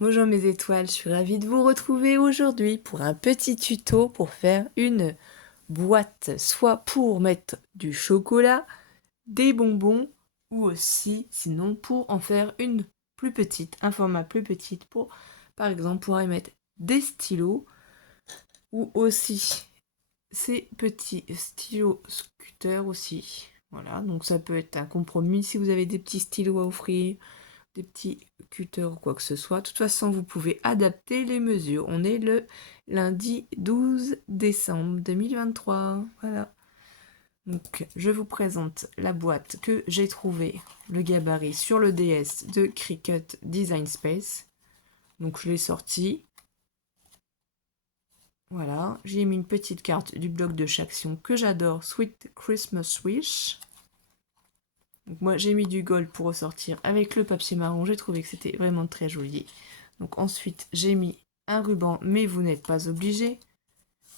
Bonjour mes étoiles, je suis ravie de vous retrouver aujourd'hui pour un petit tuto pour faire une boîte, soit pour mettre du chocolat, des bonbons, ou aussi, sinon, pour en faire une plus petite, un format plus petit pour, par exemple, pouvoir y mettre des stylos, ou aussi ces petits stylos scooters aussi. Voilà, donc ça peut être un compromis si vous avez des petits stylos à offrir, des petits cutters ou quoi que ce soit. De toute façon, vous pouvez adapter les mesures. On est le lundi 12 décembre 2023. Voilà. Donc, je vous présente la boîte que j'ai trouvée, le gabarit sur le DS de Cricut Design Space. Donc, je l'ai sorti. Voilà, j'ai mis une petite carte du bloc de Chaction que j'adore, Sweet Christmas Wish. Donc moi j'ai mis du gold pour ressortir avec le papier marron, j'ai trouvé que c'était vraiment très joli. Donc ensuite j'ai mis un ruban, mais vous n'êtes pas obligé.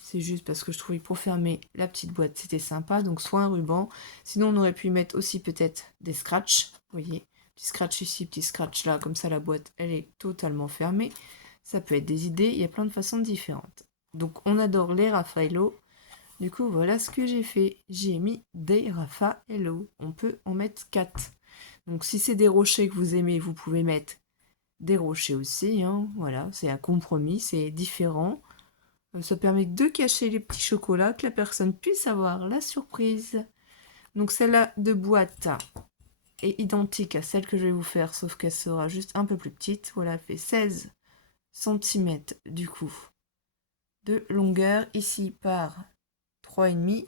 C'est juste parce que je trouvais pour fermer la petite boîte c'était sympa, donc soit un ruban. Sinon on aurait pu y mettre aussi peut-être des scratchs, vous voyez. Petit scratch ici, petit scratch là, comme ça la boîte elle est totalement fermée. Ça peut être des idées, il y a plein de façons différentes. Donc on adore les Raffaello. Du coup, voilà ce que j'ai fait. J'ai mis des Raffaello. On peut en mettre 4. Donc, si c'est des rochers que vous aimez, vous pouvez mettre des rochers aussi. Hein. Voilà, c'est un compromis, c'est différent. Ça permet de cacher les petits chocolats, que la personne puisse avoir la surprise. Donc, celle-là de boîte est identique à celle que je vais vous faire, sauf qu'elle sera juste un peu plus petite. Voilà, elle fait 16 cm du coup de longueur. Ici, par 3,5.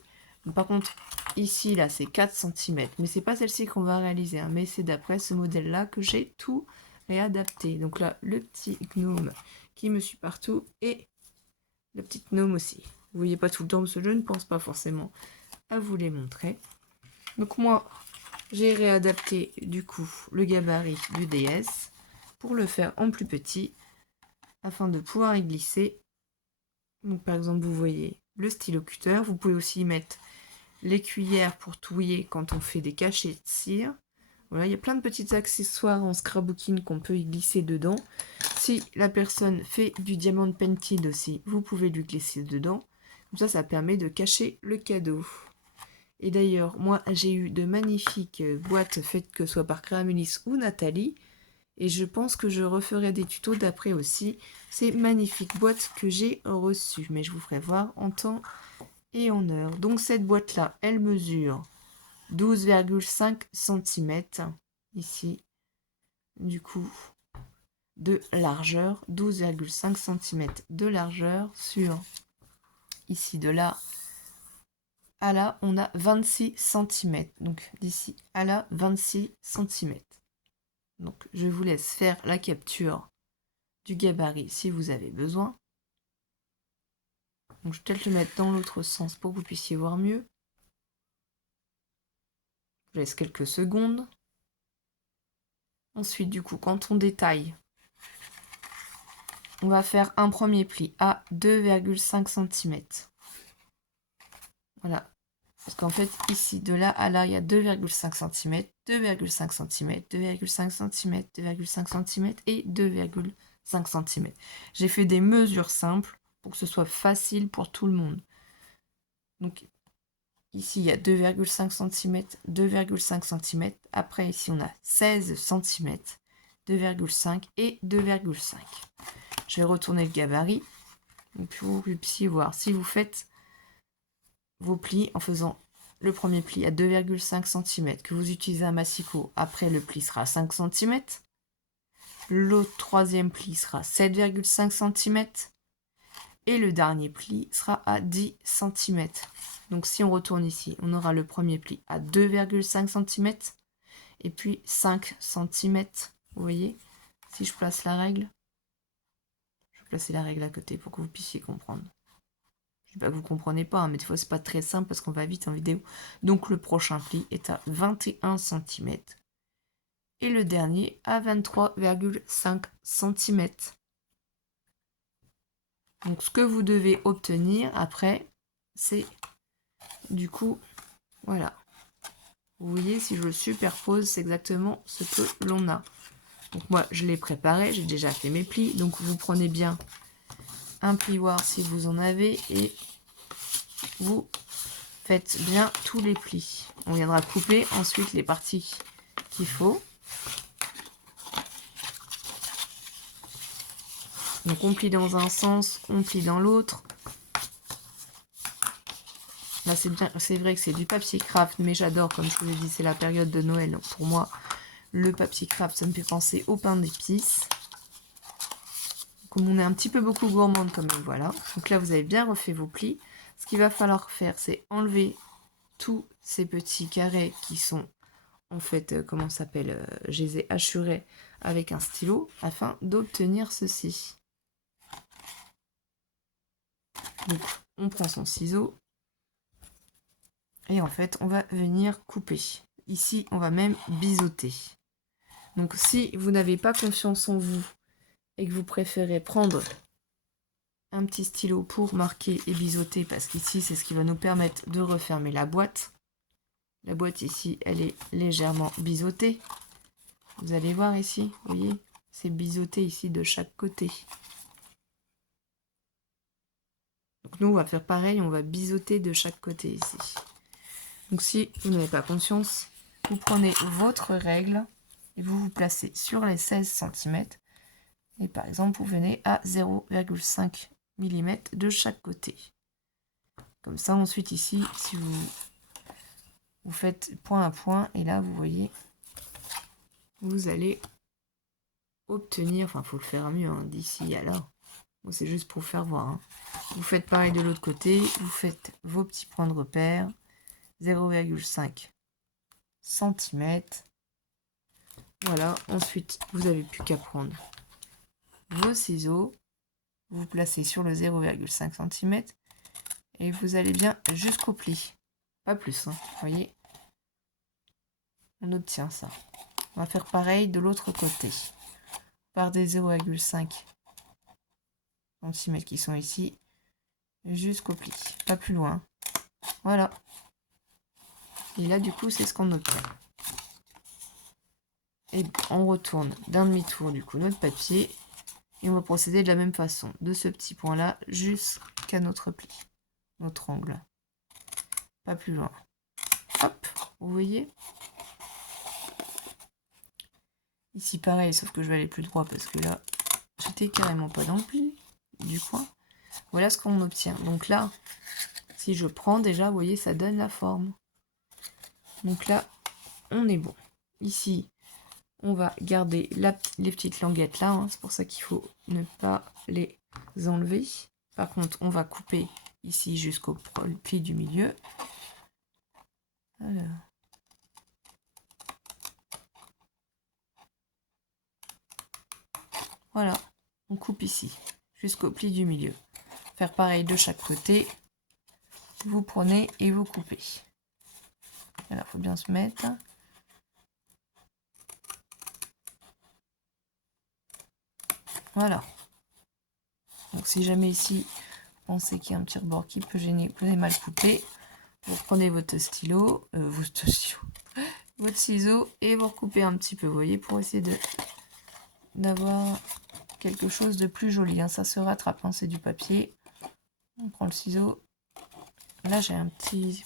Par contre, ici, là, c'est 4 cm. Mais c'est pas celle-ci qu'on va réaliser. Hein, mais c'est d'après ce modèle-là que j'ai tout réadapté. Donc là, le petit gnome qui me suit partout. Et la petite gnome aussi. Vous voyez pas tout le temps, parce que je ne pense pas forcément à vous les montrer. Donc moi, j'ai réadapté du coup le gabarit du DS pour le faire en plus petit afin de pouvoir y glisser. Donc par exemple, vous voyez le stylo cutter. Vous pouvez aussi mettre les cuillères pour touiller quand on fait des cachets de cire. Voilà, il y a plein de petits accessoires en scrapbooking qu'on peut y glisser dedans. Si la personne fait du diamond painted aussi, vous pouvez lui glisser dedans. Comme ça permet de cacher le cadeau. Et d'ailleurs, moi, j'ai eu de magnifiques boîtes faites que ce soit par Créamulis ou Nathalie. Et je pense que je referai des tutos d'après aussi ces magnifiques boîtes que j'ai reçues. Mais je vous ferai voir en temps et en heure. Donc cette boîte-là, elle mesure 12,5 cm ici, du coup, de largeur, 12,5 cm de largeur sur, ici de là à là, on a 26 cm. Donc d'ici à là, 26 cm. Donc je vous laisse faire la capture du gabarit si vous avez besoin. Donc je vais peut-être le mettre dans l'autre sens pour que vous puissiez voir mieux. Je laisse quelques secondes. Ensuite, du coup, quand on détaille, on va faire un premier pli à 2,5 cm. Voilà. Parce qu'en fait, ici, de là à là, il y a 2,5 cm, 2,5 cm, 2,5 cm, 2,5 cm et 2,5 cm. J'ai fait des mesures simples pour que ce soit facile pour tout le monde. Donc, ici, il y a 2,5 cm, 2,5 cm. Après, ici, on a 16 cm, 2,5 et 2,5. Je vais retourner le gabarit pour que vous puissiez voir. Si vous faites vos plis en faisant le premier pli à 2,5 cm, que vous utilisez un massicot, après le pli sera 5 cm. Le troisième pli sera 7,5 cm. Et le dernier pli sera à 10 cm. Donc si on retourne ici, on aura le premier pli à 2,5 cm. Et puis 5 cm. Vous voyez, si je place la règle, je vais placer la règle à côté pour que vous puissiez comprendre. Je dis pas que vous comprenez pas, hein, mais des fois c'est pas très simple parce qu'on va vite en vidéo. Donc le prochain pli est à 21 cm. Et le dernier à 23,5 cm. Donc ce que vous devez obtenir après, c'est du coup, voilà. Vous voyez, si je le superpose, c'est exactement ce que l'on a. Donc moi, je l'ai préparé, j'ai déjà fait mes plis. Donc vous prenez bien un plioir si vous en avez et vous faites bien tous les plis. On viendra couper ensuite les parties qu'il faut. Donc on plie dans un sens, on plie dans l'autre. Là c'est vrai que c'est du papier craft, mais j'adore, comme je vous l'ai dit, c'est la période de Noël. Donc pour moi, le papier craft, ça me fait penser au pain d'épices. Comme on est un petit peu beaucoup gourmande quand même, voilà. Donc là vous avez bien refait vos plis. Ce qu'il va falloir faire, c'est enlever tous ces petits carrés qui sont en fait, comment ça s'appelle, je les ai hachurés avec un stylo afin d'obtenir ceci. Donc on prend son ciseau et en fait on va venir couper. Ici on va même biseauter. Donc si vous n'avez pas confiance en vous et que vous préférez prendre un petit stylo pour marquer et biseauter, parce qu'ici c'est ce qui va nous permettre de refermer la boîte. La boîte ici elle est légèrement biseautée. Vous allez voir ici, vous voyez, c'est biseauté ici de chaque côté. Donc nous on va faire pareil, on va biseauter de chaque côté ici. Donc si vous n'avez pas conscience, vous prenez votre règle et vous vous placez sur les 16 cm. Et par exemple, vous venez à 0,5 mm de chaque côté. Comme ça, ensuite ici, si vous faites point à point, et là, vous voyez, vous allez obtenir, enfin, il faut le faire mieux, hein, d'ici à là. Bon, c'est juste pour faire voir. Hein. Vous faites pareil de l'autre côté, vous faites vos petits points de repère, 0,5 cm. Voilà, ensuite, vous n'avez plus qu'à prendre vos ciseaux, vous placez sur le 0,5 cm et vous allez bien jusqu'au pli. Pas plus, hein, vous voyez. On obtient ça. On va faire pareil de l'autre côté. Par des 0,5 cm qui sont ici, jusqu'au pli. Pas plus loin. Voilà. Et là, du coup, c'est ce qu'on obtient. Et on retourne d'un demi-tour, du coup, notre papier. Et on va procéder de la même façon, de ce petit point-là jusqu'à notre pli, notre angle. Pas plus loin. Hop, vous voyez. Ici, pareil, sauf que je vais aller plus droit parce que là, j'étais carrément pas dans le pli du coin. Voilà ce qu'on obtient. Donc là, si je prends déjà, vous voyez, ça donne la forme. Donc là, on est bon. Ici, on va garder les petites languettes là, hein. C'est pour ça qu'il faut ne pas les enlever. Par contre, on va couper ici jusqu'au pli du milieu. Alors. Voilà, on coupe ici jusqu'au pli du milieu. Faire pareil de chaque côté. Vous prenez et vous coupez. Alors, il faut bien se mettre. Voilà. Donc si jamais ici, vous pensez qu'il y a un petit rebord qui peut gêner, vous avez mal coupé, vous prenez votre stylo, votre ciseau et vous recoupez un petit peu, vous voyez, pour essayer d'avoir quelque chose de plus joli. Hein. Ça se rattrape, hein, c'est du papier. On prend le ciseau. Là, j'ai un petit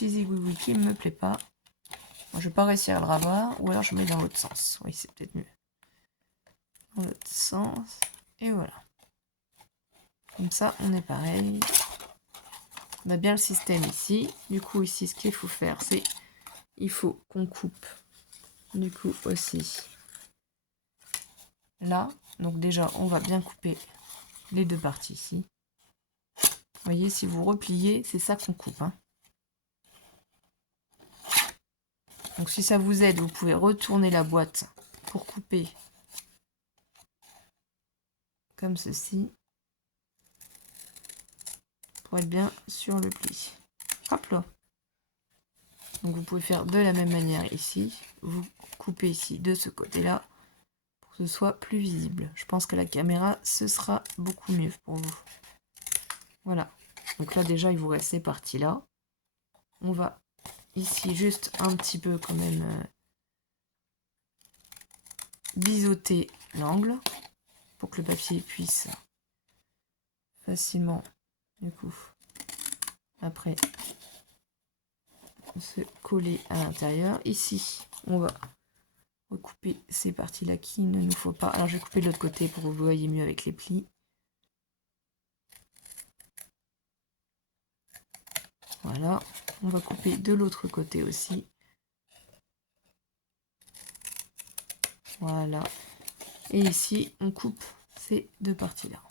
zigouigoui qui ne me plaît pas. Moi, je ne vais pas réussir à le ravoir, ou alors je mets dans l'autre sens. Oui, c'est peut-être mieux. Dans l'autre sens. Et voilà. Comme ça, on est pareil. On a bien le système ici. Du coup, ici, ce qu'il faut faire, c'est il faut qu'on coupe du coup aussi là. Donc déjà, on va bien couper les deux parties ici. Vous voyez, si vous repliez, c'est ça qu'on coupe. Hein. Donc si ça vous aide, vous pouvez retourner la boîte pour couper comme ceci. Pour être bien sur le pli. Hop là. Donc vous pouvez faire de la même manière ici. Vous coupez ici de ce côté-là pour que ce soit plus visible. Je pense que la caméra, ce sera beaucoup mieux pour vous. Voilà. Donc là déjà, il vous reste ces parties-là. On va ici juste un petit peu quand même biseauter l'angle pour que le papier puisse facilement, du coup, après, se coller à l'intérieur. Ici, on va recouper ces parties-là qui ne nous faut pas. Alors, je vais couper de l'autre côté pour que vous voyez mieux avec les plis. Voilà, on va couper de l'autre côté aussi. Voilà. Et ici, on coupe ces deux parties-là.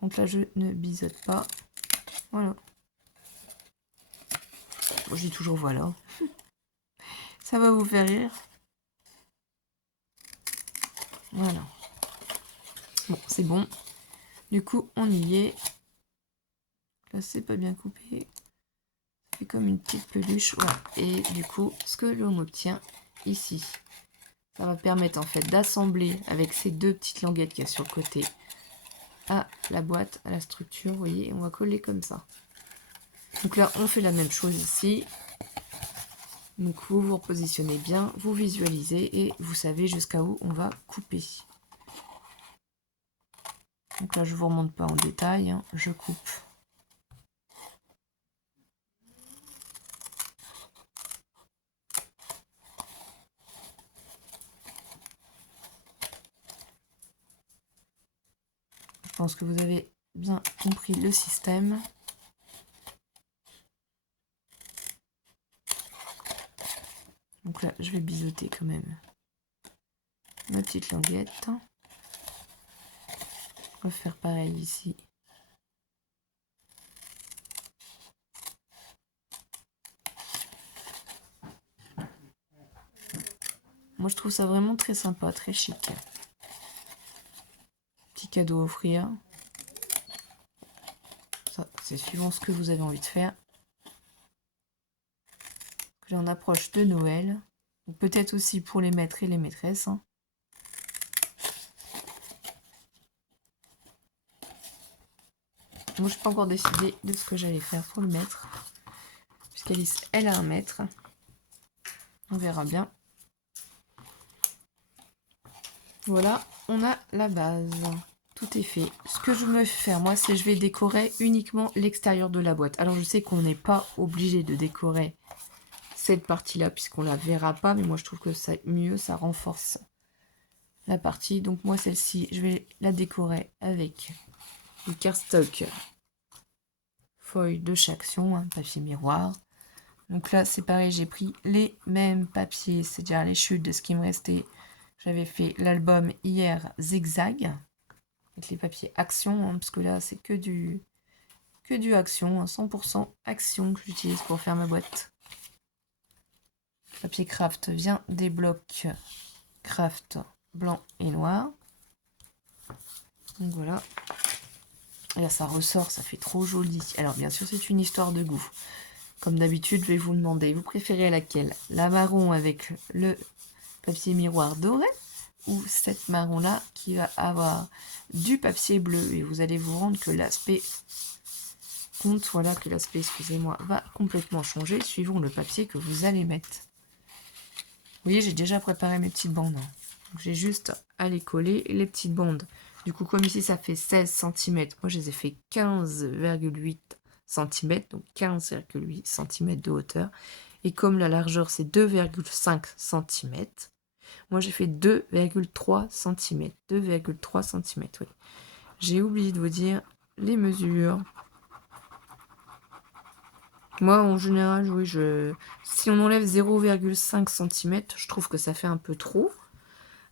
Donc là, je ne biseaute pas. Voilà. Bon, je dis toujours voilà. Ça va vous faire rire. Voilà. Bon, c'est bon. Du coup, on y est. Là, c'est pas bien coupé. Ça fait comme une petite peluche. Voilà. Et du coup, ce que l'on obtient ici, ça va permettre en fait d'assembler avec ces deux petites languettes qu'il y a sur le côté à la boîte, à la structure. Vous voyez, on va coller comme ça. Donc là, on fait la même chose ici. Donc vous vous repositionnez bien, vous visualisez et vous savez jusqu'à où on va couper. Donc là, je ne vous remonte pas en détail, hein, je coupe. Je pense que vous avez bien compris le système. Donc là, je vais biseauter quand même ma petite languette. On va faire pareil ici. Moi, je trouve ça vraiment très sympa, très chic. Petit cadeau à offrir. Ça, c'est suivant ce que vous avez envie de faire. Là, on approche de Noël. Peut-être aussi pour les maîtres et les maîtresses. Hein. Moi, je n'ai pas encore décidé de ce que j'allais faire pour le maître. Puisqu'Alice, elle a un maître. On verra bien. Voilà, on a la base. Tout est fait. Ce que je me fais faire, moi, c'est je vais décorer uniquement l'extérieur de la boîte. Alors, je sais qu'on n'est pas obligé de décorer cette partie-là, puisqu'on la verra pas. Mais moi, je trouve que c'est mieux, ça renforce la partie. Donc, moi, celle-ci, je vais la décorer avec du cardstock feuille de Chaction, hein, papier miroir. Donc là, c'est pareil, j'ai pris les mêmes papiers, c'est-à-dire les chutes de ce qui me restait. J'avais fait l'album hier zigzag, avec les papiers Action, hein, parce que là, c'est que du Action, hein, 100% Action que j'utilise pour faire ma boîte. Le papier Craft vient des blocs Craft blanc et noir. Donc voilà. Et là, ça ressort, ça fait trop joli. Alors, bien sûr, c'est une histoire de goût. Comme d'habitude, je vais vous demander, vous préférez laquelle? La marron avec le papier miroir doré ou cette marron-là qui va avoir du papier bleu? Et vous allez vous rendre que l'aspect compte, voilà, que l'aspect, excusez-moi, va complètement changer suivant le papier que vous allez mettre. Vous voyez, j'ai déjà préparé mes petites bandes. J'ai juste à les coller les petites bandes. Du coup, comme ici, ça fait 16 cm, moi, je les ai fait 15,8 cm, donc 15,8 cm de hauteur. Et comme la largeur, c'est 2,5 cm, moi, j'ai fait 2,3 cm. 2,3 cm, oui. J'ai oublié de vous dire les mesures. Moi, en général, oui, si on enlève 0,5 cm, je trouve que ça fait un peu trop.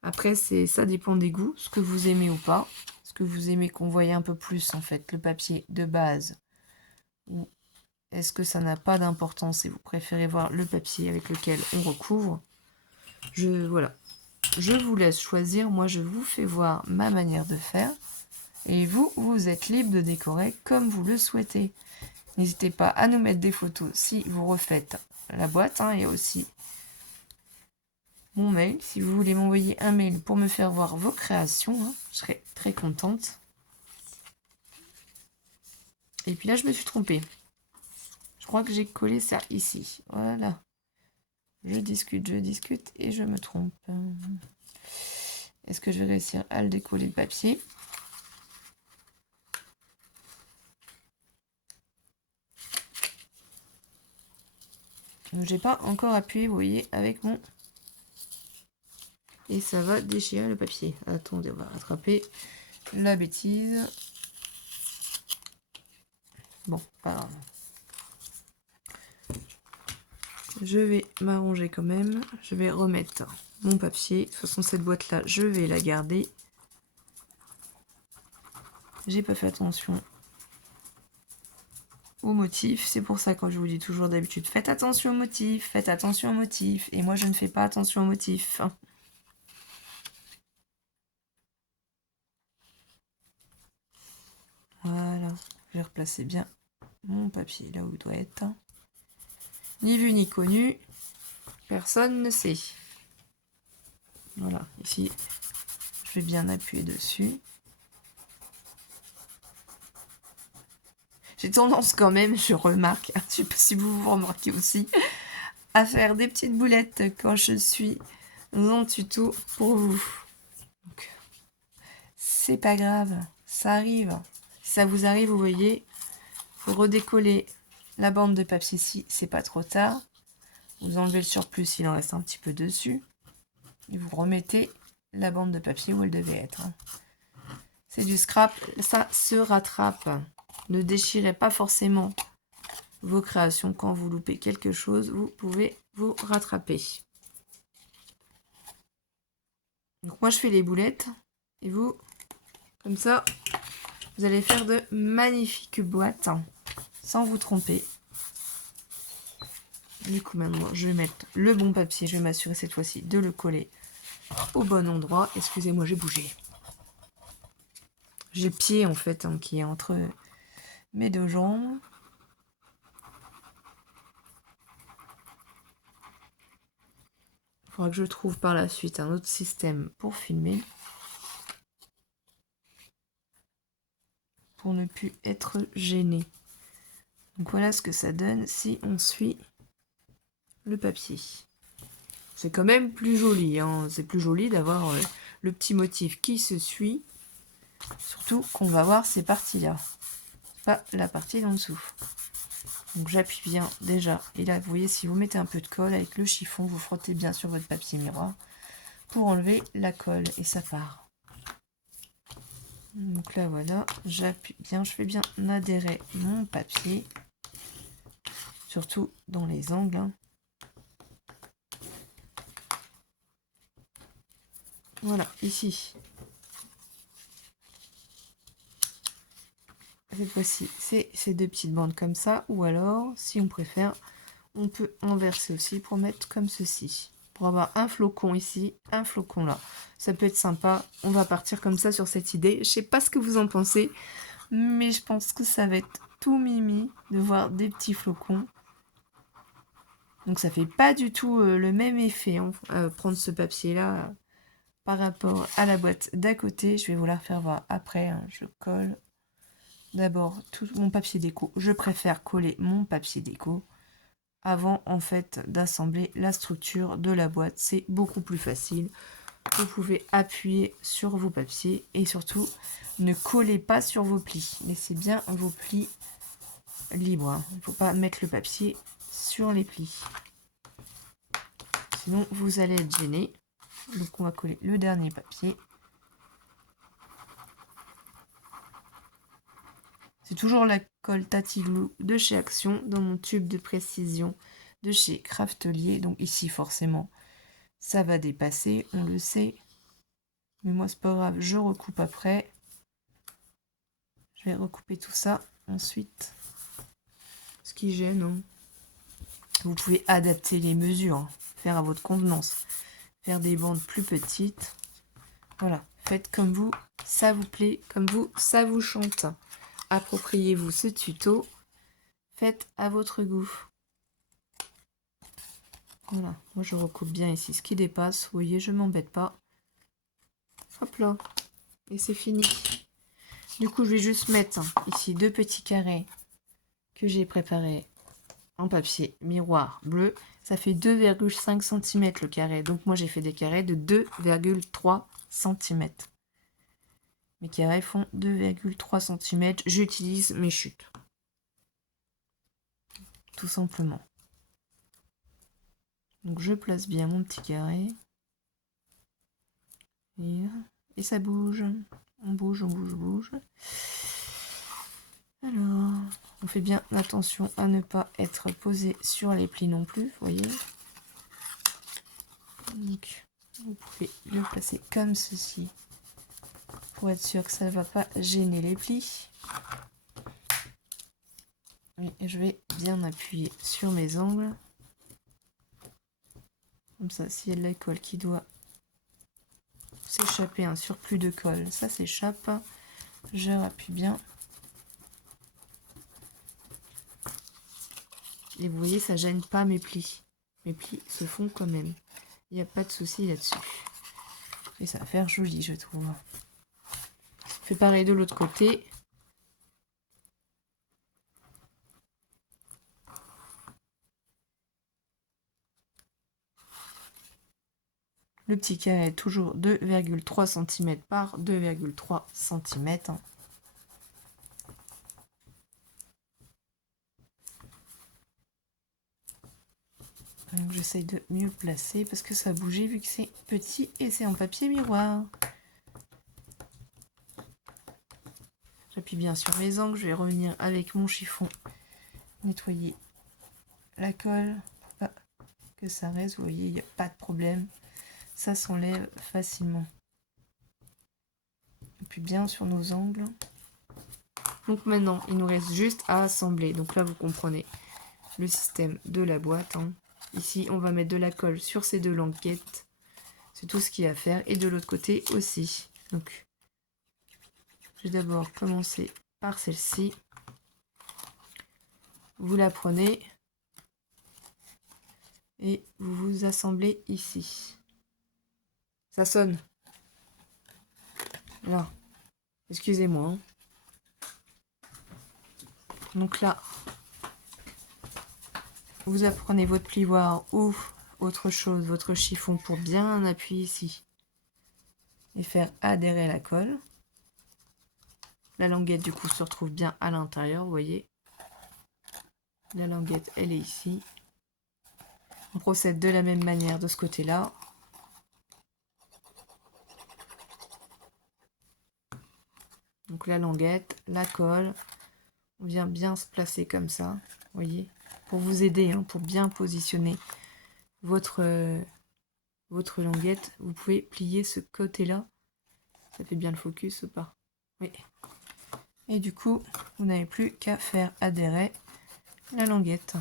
Après, ça dépend des goûts, ce que vous aimez ou pas. Ce que vous aimez qu'on voie un peu plus, en fait, le papier de base. Ou est-ce que ça n'a pas d'importance et vous préférez voir le papier avec lequel on recouvre? Voilà. Je vous laisse choisir. Moi, je vous fais voir ma manière de faire. Et vous, vous êtes libre de décorer comme vous le souhaitez. N'hésitez pas à nous mettre des photos si vous refaites la boîte, hein, et aussi mon mail. Si vous voulez m'envoyer un mail pour me faire voir vos créations, hein, je serai très contente. Et puis là, je me suis trompée. Je crois que j'ai collé ça ici. Voilà. je discute et je me trompe. Est-ce que je vais réussir à le décoller le papier? J'ai pas encore appuyé, vous voyez, avec mon... Et ça va déchirer le papier. Attendez, on va rattraper la bêtise. Bon, pas grave. Je vais m'arranger quand même. Je vais remettre mon papier. De toute façon, cette boîte-là, je vais la garder. J'ai pas fait attention au motif. C'est pour ça que je vous dis toujours d'habitude, faites attention au motif, faites attention au motif. Et moi, je ne fais pas attention au motif. Voilà, je vais replacer bien mon papier là où il doit être. Ni vu ni connu, personne ne sait. Voilà, ici, je vais bien appuyer dessus. J'ai tendance quand même, je remarque, je ne sais pas si vous remarquez aussi, à faire des petites boulettes quand je suis en tuto pour vous. C'est pas grave, ça arrive. Si ça vous arrive, vous voyez, faut redécoller la bande de papier ici, c'est pas trop tard. Vous enlevez le surplus s'il en reste un petit peu dessus. Et vous remettez la bande de papier où elle devait être. C'est du scrap, ça se rattrape. Ne déchirez pas forcément vos créations. Quand vous loupez quelque chose, vous pouvez vous rattraper. Donc moi je fais les boulettes et vous, comme ça, vous allez faire de magnifiques boîtes sans vous tromper. Du coup maintenant je vais mettre le bon papier, je vais m'assurer cette fois-ci de le coller au bon endroit. Excusez-moi, j'ai bougé. J'ai le pied en fait qui est entre mes deux jambes. Il faudra que je trouve par la suite un autre système pour filmer. Pour ne plus être gêné. Donc voilà ce que ça donne si on suit le papier. C'est quand même plus joli. Hein. C'est plus joli d'avoir le petit motif qui se suit. Surtout qu'on va voir ces parties-là. Pas la partie d'en dessous. Donc j'appuie bien déjà. Et là, vous voyez, si vous mettez un peu de colle avec le chiffon, vous frottez bien sur votre papier miroir pour enlever la colle et ça part. Donc là, voilà, j'appuie bien, je fais bien adhérer mon papier. Surtout dans les angles. Hein. Voilà, ici. Cette fois-ci, c'est ces deux petites bandes comme ça. Ou alors, si on préfère, on peut inverser aussi pour mettre comme ceci. Pour avoir un flocon ici, un flocon là. Ça peut être sympa. On va partir comme ça sur cette idée. Je sais pas ce que vous en pensez, mais je pense que ça va être tout mimi de voir des petits flocons. Donc ça fait pas du tout le même effet, hein, prendre ce papier-là par rapport à la boîte d'à côté. Je vais vous la refaire voir après. Hein. Je colle d'abord tout mon papier déco. Je préfère coller mon papier déco avant en fait d'assembler la structure de la boîte. C'est beaucoup plus facile. Vous pouvez appuyer sur vos papiers et surtout ne collez pas sur vos plis. Laissez bien vos plis libres. Hein. Il ne faut pas mettre le papier sur les plis. Sinon vous allez être gêné. Donc on va coller le dernier papier. C'est toujours la colle Tati Glue de chez Action dans mon tube de précision de chez Craftelier. Donc ici forcément ça va dépasser, on le sait. Mais moi c'est pas grave, je recoupe après. Je vais recouper tout ça ensuite. Ce qui gêne, hein. Vous pouvez adapter les mesures, hein, faire à votre convenance. Faire des bandes plus petites. Voilà, faites comme vous, ça vous plaît, comme vous, ça vous chante. Appropriez-vous ce tuto. Faites à votre goût. Voilà, moi je recoupe bien ici ce qui dépasse. Vous voyez, je m'embête pas. Hop là. Et c'est fini. Du coup, je vais juste mettre ici deux petits carrés que j'ai préparés en papier miroir bleu. Ça fait 2,5 cm le carré. Donc moi j'ai fait des carrés de 2,3 cm. Mes carrés font 2,3 cm. J'utilise mes chutes. Tout simplement. Donc je place bien mon petit carré. Et ça bouge. On bouge, on bouge, on bouge. Alors, on fait bien attention à ne pas être posé sur les plis non plus, vous voyez. Donc, vous pouvez le placer comme ceci pour être sûr que ça ne va pas gêner les plis. Et je vais bien appuyer sur mes angles. Comme ça, s'il y a de la colle qui doit s'échapper, un surplus de colle, ça s'échappe. Je rappuie bien. Et vous voyez, ça gêne pas mes plis. Mes plis se font quand même. Il n'y a pas de souci là-dessus. Et ça va faire joli, je trouve. On fait pareil de l'autre côté. Le petit carré est toujours 2,3 cm par 2,3 cm. Donc j'essaye de mieux placer parce que ça a bougé vu que c'est petit et c'est en papier miroir. J'appuie bien sur mes angles, je vais revenir avec mon chiffon, nettoyer la colle pour pas que ça reste. Vous voyez, il n'y a pas de problème, ça s'enlève facilement. Appuie bien sur nos angles. Donc maintenant, il nous reste juste à assembler. Donc là, vous comprenez le système de la boîte. Ici, on va mettre de la colle sur ces deux languettes. C'est tout ce qu'il y a à faire. Et de l'autre côté aussi. Donc, je vais d'abord commencer par celle-ci. Vous la prenez et vous vous assemblez ici. Ça sonne. Là. Excusez-moi. Donc là, vous apprenez votre plioir ou autre chose, votre chiffon pour bien appuyer ici et faire adhérer la colle. La languette du coup se retrouve bien à l'intérieur, vous voyez. La languette, elle est ici. On procède de la même manière de ce côté-là. Donc la languette, la colle, on vient bien se placer comme ça, vous voyez, pour vous aider, pour bien positionner votre languette. Vous pouvez plier ce côté-là. Ça fait bien le focus ou pas? Oui. Et du coup, vous n'avez plus qu'à faire adhérer la languette,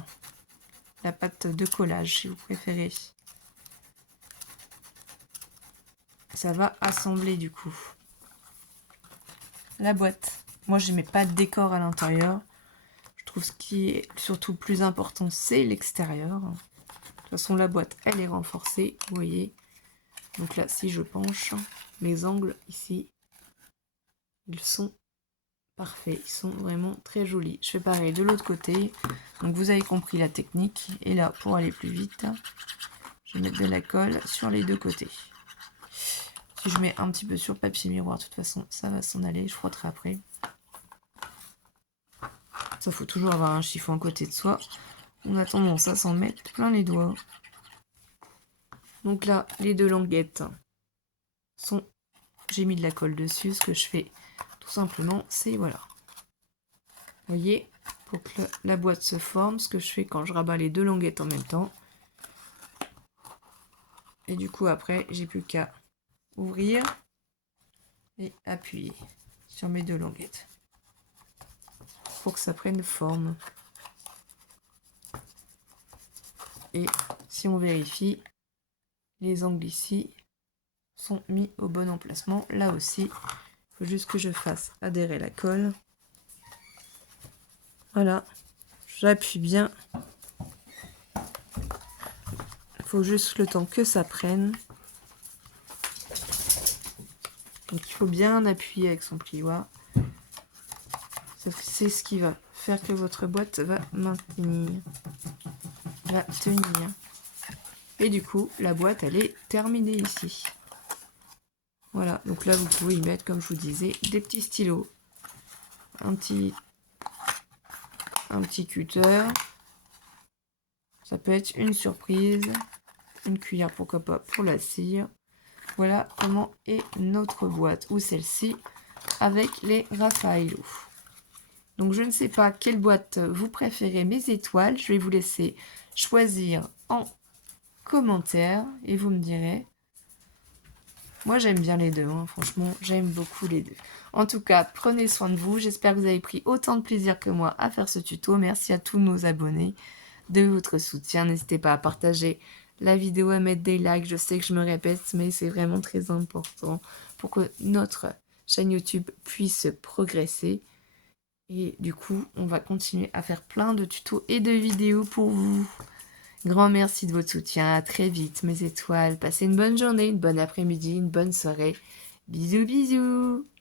la pâte de collage si vous préférez. Ça va assembler du coup la boîte. Moi, je mets pas de décor à l'intérieur. Je trouve ce qui est surtout le plus important, c'est l'extérieur. De toute façon, la boîte, elle est renforcée, vous voyez. Donc là, si je penche, mes angles ici, ils sont parfaits. Ils sont vraiment très jolis. Je fais pareil de l'autre côté. Donc vous avez compris la technique. Et là, pour aller plus vite, je vais mettre de la colle sur les deux côtés. Si je mets un petit peu sur le papier miroir, de toute façon, ça va s'en aller. Je frotterai après. Ça, faut toujours avoir un chiffon à côté de soi. On a tendance à s'en mettre plein les doigts. Donc là, les deux languettes sont... J'ai mis de la colle dessus. Ce que je fais, tout simplement, c'est voilà. Vous voyez, pour que la boîte se forme, ce que je fais quand je rabats les deux languettes en même temps. Et du coup, après, j'ai plus qu'à ouvrir et appuyer sur mes deux languettes pour que ça prenne forme. Et si on vérifie, les angles ici sont mis au bon emplacement. Là aussi, il faut juste que je fasse adhérer la colle. Voilà, j'appuie bien. Il faut juste le temps que ça prenne. Donc il faut bien appuyer avec son plioir. C'est ce qui va faire que votre boîte va maintenir. Va tenir. Et du coup, la boîte, elle est terminée ici. Voilà, donc là, vous pouvez y mettre, comme je vous disais, des petits stylos. Un petit cutter. Ça peut être une surprise. Une cuillère, pourquoi pas, pour la cire. Voilà comment est notre boîte, ou celle-ci, avec les Raffaello. Donc je ne sais pas quelle boîte vous préférez, mes étoiles. Je vais vous laisser choisir en commentaire et vous me direz. Moi j'aime bien les deux, hein. Franchement j'aime beaucoup les deux. En tout cas, prenez soin de vous. J'espère que vous avez pris autant de plaisir que moi à faire ce tuto. Merci à tous nos abonnés de votre soutien. N'hésitez pas à partager la vidéo, à mettre des likes. Je sais que je me répète, mais c'est vraiment très important pour que notre chaîne YouTube puisse progresser. Et du coup, on va continuer à faire plein de tutos et de vidéos pour vous. Grand merci de votre soutien. À très vite, mes étoiles. Passez une bonne journée, une bonne après-midi, une bonne soirée. Bisous, bisous.